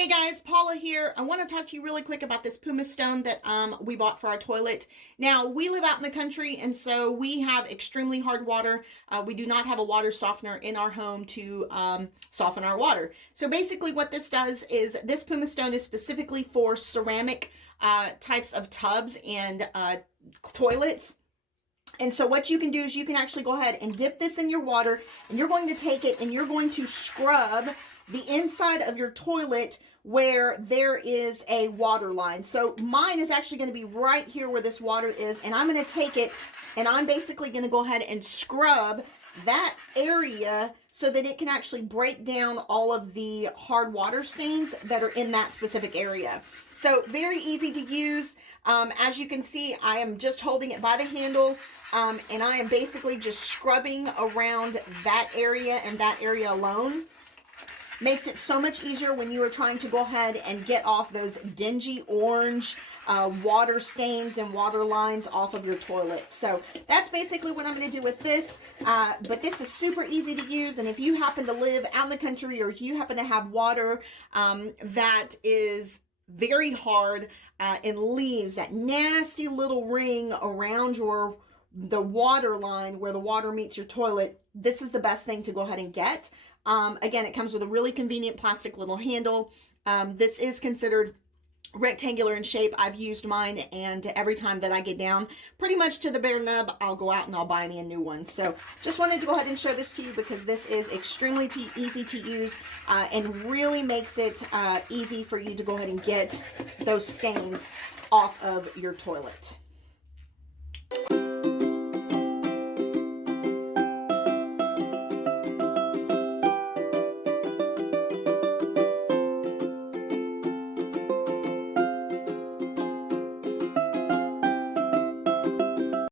Hey guys, Paula here. I want to talk to you really quick about this pumice stone that we bought for our toilet. Now, we live out in the country, and so we have extremely hard water. We do not have a water softener in our home to soften our water. So basically what this does is this pumice stone is specifically for ceramic types of tubs and toilets. And so what you can do is you can actually go ahead and dip this in your water, and you're going to take it and you're going to scrub the inside of your toilet where there is a water line. So mine is actually going to be right here where this water is, and I'm going to take it and I'm basically going to go ahead and scrub that area so that it can actually break down all of the hard water stains that are in that specific area. So very easy to use. As you can see, I am just holding it by the handle, and I am basically just scrubbing around that area and that area alone. Makes it so much easier when you are trying to go ahead and get off those dingy orange water stains and water lines off of your toilet. So that's basically what I'm going to do with this. But this is super easy to use, and if you happen to live out in the country, or if you happen to have water that is very hard and leaves that nasty little ring around the water line where the water meets your toilet, this is the best thing to go ahead and get. Again, it comes with a really convenient plastic little handle. This is considered rectangular in shape. I've used mine, and every time that I get down pretty much to the bare nub, I'll go out and I'll buy me a new one. So just wanted to go ahead and show this to you because this is extremely easy to use and really makes it easy for you to go ahead and get those stains off of your toilet.